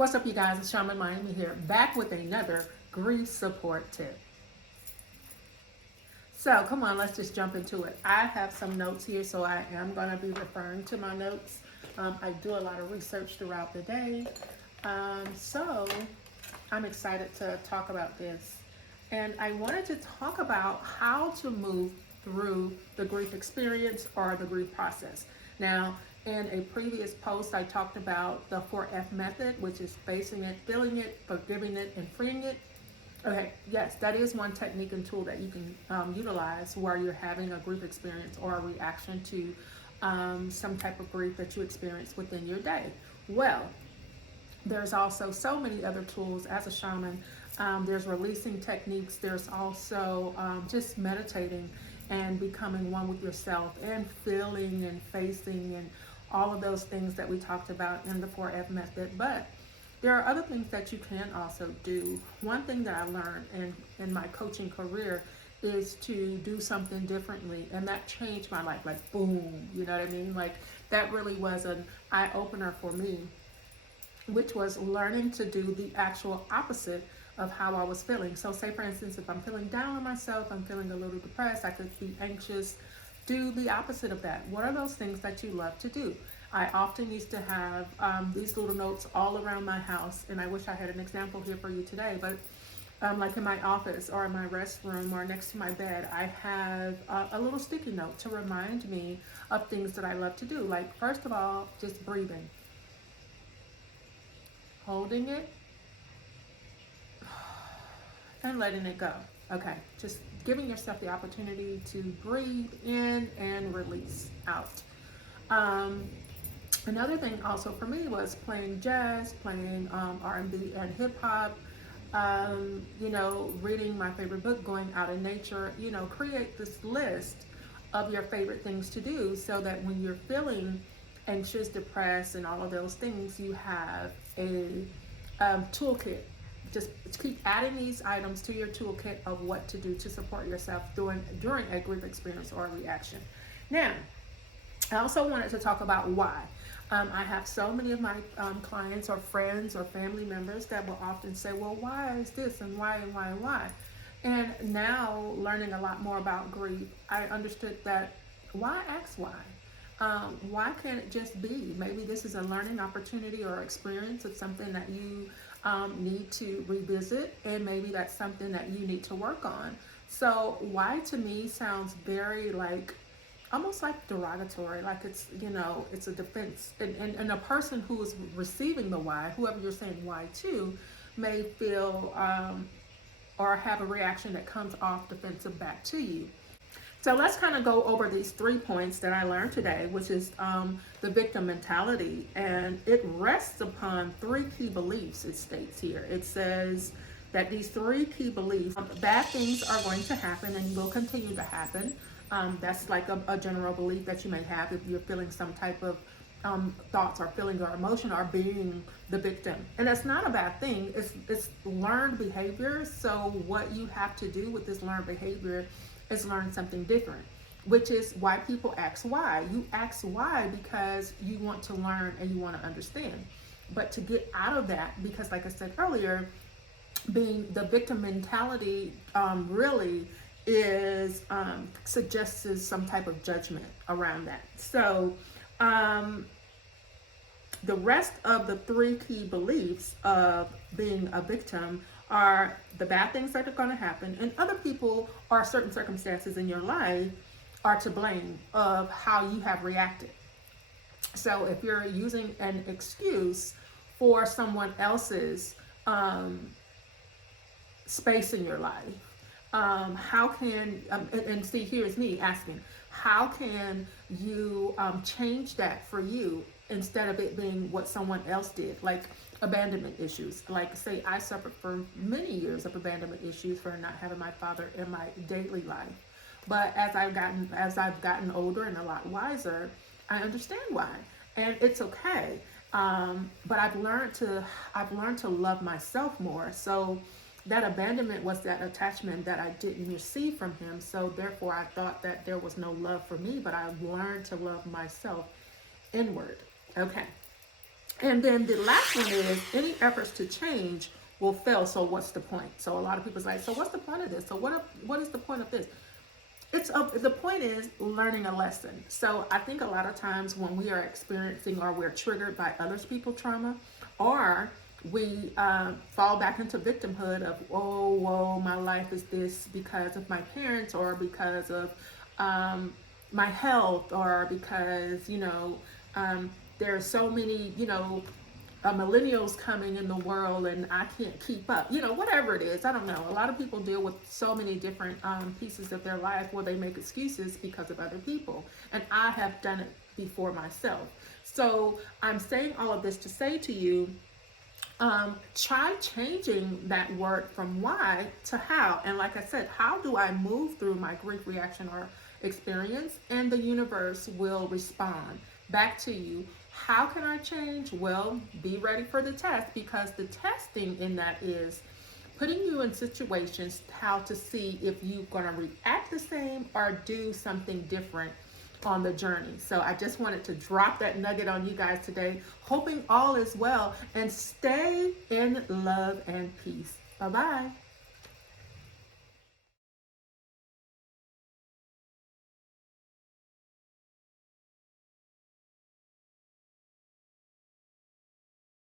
What's up, you guys? It's Shaman Miami here, back with another grief support tip. So, come on, let's just jump into it. I have some notes here, so I am going to be referring to my notes. I do a lot of research throughout the day. So, I'm excited to talk about this. And I wanted to talk about how to move through the grief experience or the grief process. Now, in a previous post, I talked about the 4F method, which is facing it, feeling it, forgiving it, and freeing it. Okay, yes, that is one technique and tool that you can utilize where you're having a grief experience or a reaction to some type of grief that you experience within your day. Well, there's also so many other tools as a shaman. There's releasing techniques. There's also just meditating and becoming one with yourself and feeling and facing and all of those things that we talked about in the 4F method. But there are other things that you can also do. One thing that I learned in my coaching career is to do something differently, and that changed my life, like boom, you know what I mean? Like that really was an eye-opener for me, which was learning to do the actual opposite of how I was feeling. So say for instance, if I'm feeling down on myself, I'm feeling a little depressed, I could be anxious, do the opposite of that. What are those things that you love to do? I often used to have these little notes all around my house, and I wish I had an example here for you today, but like in my office or in my restroom or next to my bed, I have a little sticky note to remind me of things that I love to do. Like first of all, just breathing, holding it, and letting it go. Okay, just giving yourself the opportunity to breathe in and release out. Another thing also for me was playing jazz, playing R&B and hip hop, reading my favorite book, going out in nature, create this list of your favorite things to do so that when you're feeling anxious, depressed, and all of those things, you have a toolkit. Just keep adding these items to your toolkit of what to do to support yourself during a grief experience or a reaction. Now, I also wanted to talk about why. I have so many of my clients or friends or family members that will often say, well, why is this and why and why and why? And now learning a lot more about grief, I understood that why ask why? Why can't it just be? Maybe this is a learning opportunity or experience of something that you need to revisit, and maybe that's something that you need to work on. So why to me sounds very like almost like derogatory, like it's a defense, and a person who is receiving the why, whoever you're saying why to, may feel or have a reaction that comes off defensive back to you. So let's kind of go over these 3 points that I learned today, which is the victim mentality, and it rests upon 3 key beliefs. It states here, it says that these 3 key beliefs, bad things are going to happen and will continue to happen. That's like a general belief that you may have if you're feeling some type of thoughts or feeling or emotion or being the victim. And that's not a bad thing. It's learned behavior. So what you have to do with this learned behavior is learn something different, which is why people ask why. You ask why because you want to learn and you want to understand. But to get out of that, because like I said earlier, being the victim mentality really is suggests some type of judgment around that. So the rest of the 3 key beliefs of being a victim are the bad things that are going to happen, and other people or certain circumstances in your life are to blame of how you have reacted. So if you're using an excuse for someone else's space in your life, how can and see, here's me asking, how can you change that for you instead of it being what someone else did? Like abandonment issues, like say I suffered for many years of abandonment issues for not having my father in my daily life, but as I've gotten older and a lot wiser, I understand why, and it's okay. But I've learned to love myself more. So that abandonment was that attachment that I didn't receive from him. So therefore I thought that there was no love for me, but I learned to love myself inward. Okay. And then the last one is any efforts to change will fail. So what's the point? So a lot of people say, so what's the point of this? So what is the point of this? The point is learning a lesson. So I think a lot of times when we are experiencing or we're triggered by others people's trauma, or we fall back into victimhood of, oh whoa, my life is this because of my parents, or because of my health, or because there are so many millennials coming in the world and I can't keep up. Whatever it is, I don't know. A lot of people deal with so many different pieces of their life where they make excuses because of other people. And I have done it before myself. So I'm saying all of this to say to you, try changing that word from why to how. And like I said, how do I move through my grief reaction or experience? And the universe will respond back to you. How can I change? Well, be ready for the test, because the testing in that is putting you in situations how to see if you're going to react the same or do something different on the journey. So I just wanted to drop that nugget on you guys today, hoping all is well, and stay in love and peace. Bye bye.